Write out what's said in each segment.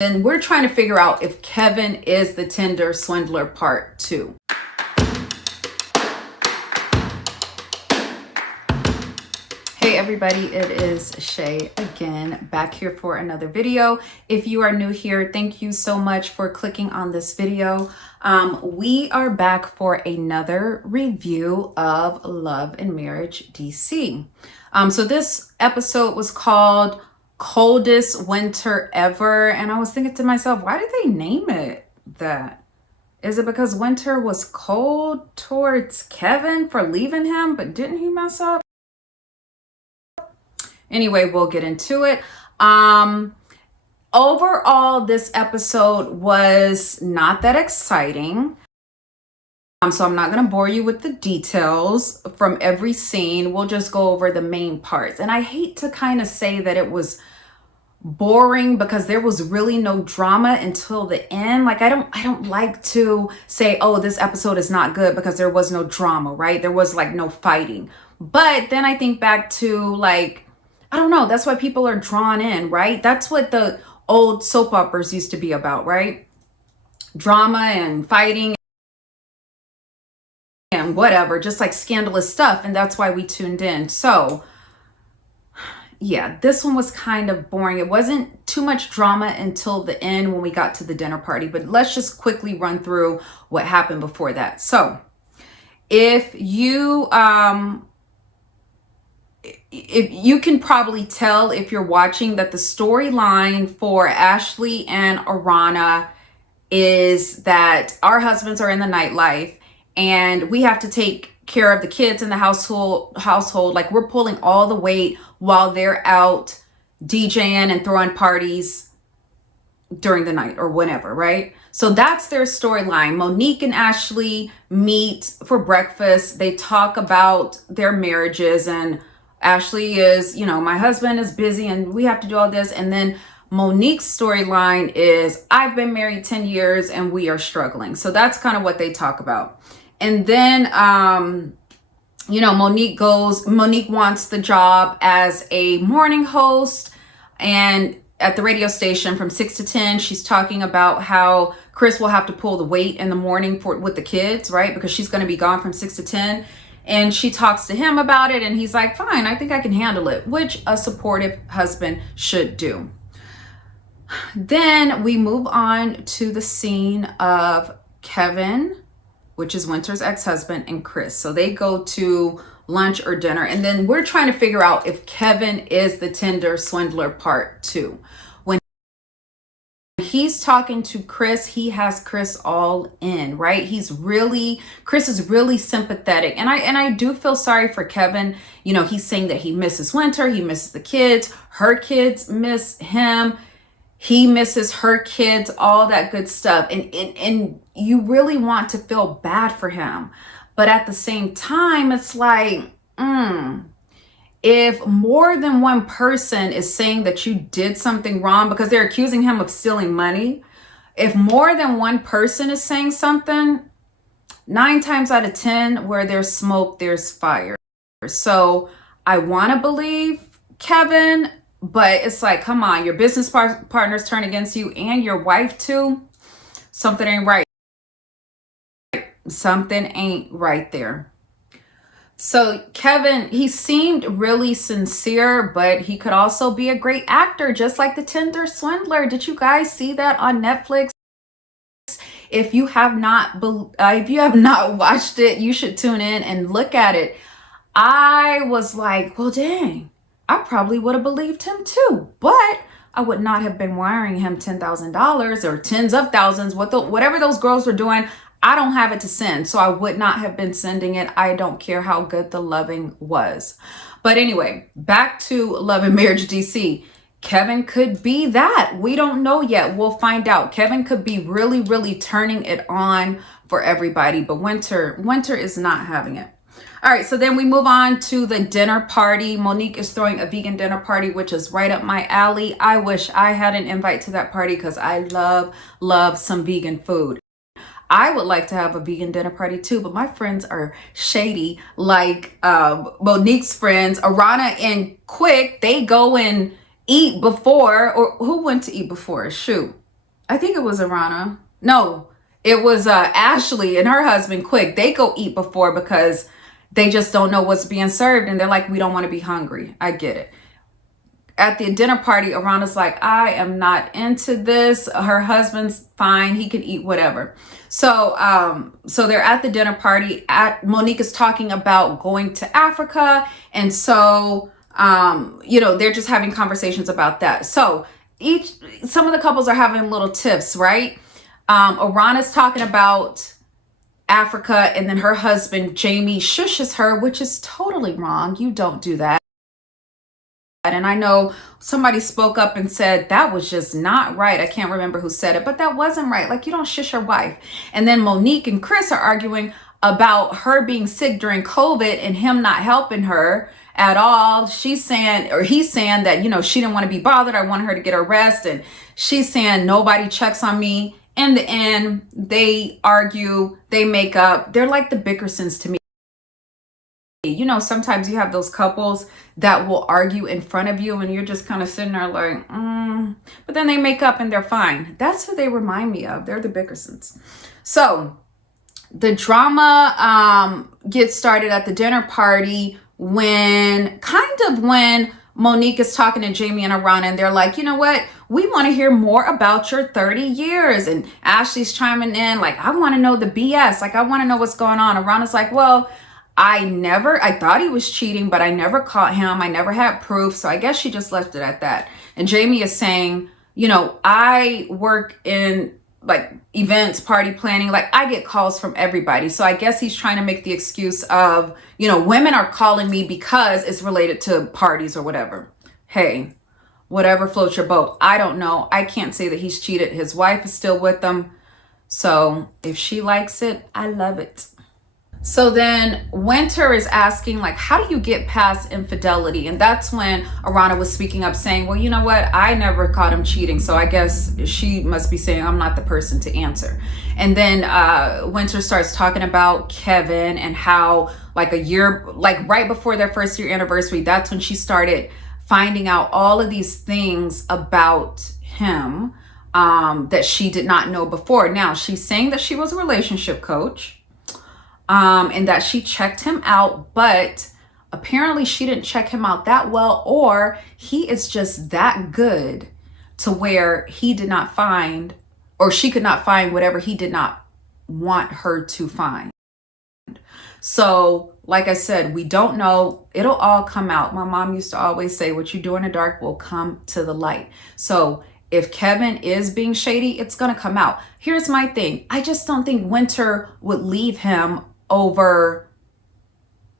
And we're trying to figure out if Kevin is the Tinder swindler part 2. Hey everybody, it is Shae again, back here for another video. If you are new here, thank you so much for clicking on this video. We are back for another review of Love and Marriage DC. So this episode was called Coldest Winter Ever, and I was thinking to myself, why did they name it that? Is it because winter was cold towards Kevin for leaving him, but didn't he mess up? Anyway, we'll get into it. Overall, this episode was not that exciting. So I'm not going to bore you with the details from every scene. We'll just go over the main parts. And I hate to kind of say that it was boring because there was really no drama until the end. Like I don't like to say, oh, this episode is not good because there was no drama, right? There was like no fighting. But then I think back to like, I don't know, that's why people are drawn in, right? That's what the old soap operas used to be about, right? Drama and fighting and whatever, just like scandalous stuff. And that's why we tuned in. So yeah, this one was kind of boring. It wasn't too much drama until the end when we got to the dinner party. But let's just quickly run through what happened before that. So if you can probably tell if you're watching that the storyline for Ashley and Arana is that our husbands are in the nightlife and we have to take care of the kids in the household. Like we're pulling all the weight while they're out DJing and throwing parties during the night or whenever, right? So that's their storyline. Monique and Ashley meet for breakfast. They talk about their marriages, and Ashley is, my husband is busy and we have to do all this. And then Monique's storyline is, I've been married 10 years and we are struggling. So that's kind of what they talk about. And then, Monique wants the job as a morning host and at the radio station from 6 to 10, she's talking about how Chris will have to pull the weight in the morning with the kids, right? Because she's going to be gone from 6 to 10. And she talks to him about it and he's like, fine, I think I can handle it, which a supportive husband should do. Then we move on to the scene of Kevin, which is Winter's ex-husband, and Chris. So they go to lunch or dinner. And then we're trying to figure out if Kevin is the Tinder swindler part 2. When he's talking to Chris, he has Chris all in, right? Chris is really sympathetic. And I do feel sorry for Kevin. He's saying that he misses Winter. He misses the kids. Her kids miss him. He misses her kids, all that good stuff. And you really want to feel bad for him. But at the same time, it's like, if more than one person is saying that you did something wrong because they're accusing him of stealing money, if more than one person is saying something, 9 times out of 10, where there's smoke, there's fire. So I want to believe Kevin, but it's like, come on, your business partners turn against you and your wife too. Something ain't right. Something ain't right there. So Kevin, he seemed really sincere, but he could also be a great actor, just like the Tinder swindler. Did you guys see that on Netflix? If you have not watched it, you should tune in and look at it. I was like, well, dang, I probably would have believed him too, but I would not have been wiring him $10,000 or tens of thousands, whatever those girls were doing. I don't have it to send, so I would not have been sending it. I don't care how good the loving was. But anyway, back to Love and Marriage DC. Kevin could be that. We don't know yet. We'll find out. Kevin could be really, really turning it on for everybody, but Winter is not having it. All right, so then we move on to the dinner party. Monique is throwing a vegan dinner party, which is right up my alley. I wish I had an invite to that party because I love some vegan food. I would like to have a vegan dinner party too, but my friends are shady, like Monique's friends, Arana and Quick. They go and eat before, or who went to eat before? Shoot. I think it was Arana. No, it was Ashley and her husband, Quick. They go eat before because they just don't know what's being served. And they're like, we don't want to be hungry. I get it. At the dinner party, Arana's like, I am not into this. Her husband's fine. He can eat whatever. So they're at the dinner party. Monique is talking about going to Africa. And so, they're just having conversations about that. So some of the couples are having little tips, right? Arana's talking about Africa, and then her husband, Jamie, shushes her, which is totally wrong. You don't do that. And I know somebody spoke up and said that was just not right. I can't remember who said it, but that wasn't right. Like, you don't shush your wife. And then Monique and Chris are arguing about her being sick during COVID and him not helping her at all. He's saying that, she didn't want to be bothered. I wanted her to get her rest. And she's saying nobody checks on me. In the end, they argue, they make up. They're like the Bickersons to me. Sometimes you have those couples that will argue in front of you and you're just kind of sitting there like, but then they make up and they're fine. That's who they remind me of. They're the Bickersons. So the drama gets started at the dinner party when Monique is talking to Jamie and Arana, and they're like, you know what? We want to hear more about your 30 years. And Ashley's chiming in like, I want to know the BS. Like, I want to know what's going on. Arana's like, well, I thought he was cheating, but I never caught him. I never had proof. So I guess she just left it at that. And Jamie is saying, I work in like events, party planning. Like, I get calls from everybody. So I guess he's trying to make the excuse of, women are calling me because it's related to parties or whatever. Hey, whatever floats your boat. I don't know. I can't say that he's cheated. His wife is still with him. So if she likes it, I love it. So then Winter is asking, like, how do you get past infidelity? And that's when Arana was speaking up saying, well, you know what? I never caught him cheating. So I guess she must be saying I'm not the person to answer. And then Winter starts talking about Kevin and how like a year, like right before their first year anniversary, that's when she started finding out all of these things about him that she did not know before. Now, she's saying that she was a relationship coach. And that she checked him out, but apparently she didn't check him out that well, or he is just that good to where he did not find, or she could not find whatever he did not want her to find. So, like I said, we don't know. It'll all come out. My mom used to always say, what you do in the dark will come to the light. So if Kevin is being shady, it's going to come out. Here's my thing. I just don't think Winter would leave him over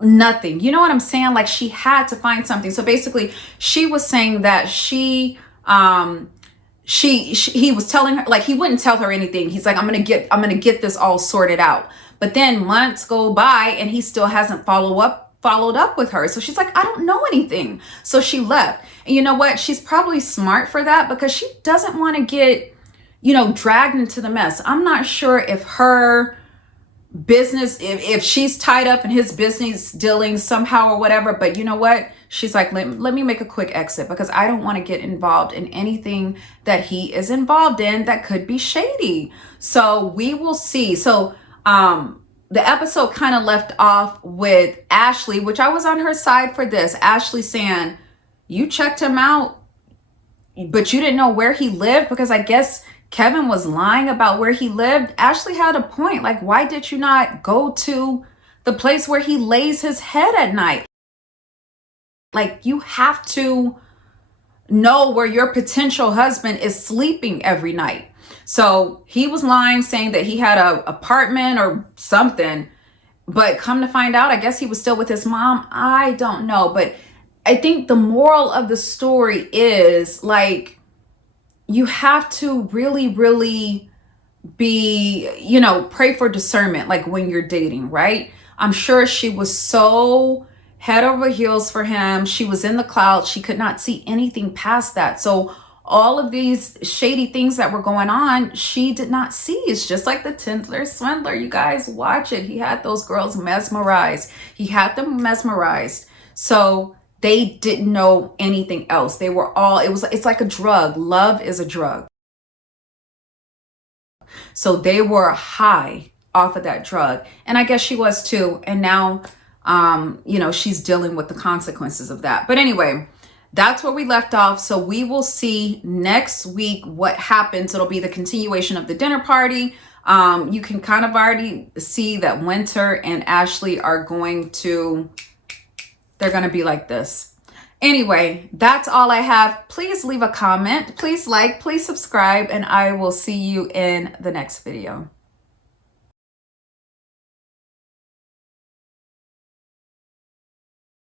nothing. You know what I'm saying? Like, she had to find something. So basically she was saying that he was telling her, like, he wouldn't tell her anything. He's like, I'm going to get this all sorted out. But then months go by and he still hasn't followed up with her. So she's like, I don't know anything. So she left. And you know what? She's probably smart for that because she doesn't want to get, dragged into the mess. I'm not sure if her business, if she's tied up in his business dealings somehow or whatever, but you know what? She's like, let me make a quick exit because I don't want to get involved in anything that he is involved in that could be shady. So we will see. So the episode kind of left off with Ashley, which I was on her side for this. Ashley saying, you checked him out, but you didn't know where he lived because I guess Kevin was lying about where he lived. Ashley had a point. Like, why did you not go to the place where he lays his head at night? Like, you have to know where your potential husband is sleeping every night. So he was lying, saying that he had an apartment or something, but come to find out, I guess he was still with his mom. I don't know. But I think the moral of the story is, like, you have to really, really be, pray for discernment, like when you're dating, right? I'm sure she was so head over heels for him. She was in the clouds. She could not see anything past that. So all of these shady things that were going on, she did not see. It's just like the Tinder swindler. You guys watch it. He had those girls mesmerized. He had them mesmerized. So they didn't know anything else. They were all, it's like a drug. Love is a drug. So they were high off of that drug. And I guess she was too. And now, you know, she's dealing with the consequences of that. But anyway, that's where we left off. So we will see next week what happens. It'll be the continuation of the dinner party. You can kind of already see that Winter and Ashley are they're going to be like this. Anyway, that's all I have. Please leave a comment. Please like, please subscribe, and I will see you in the next video.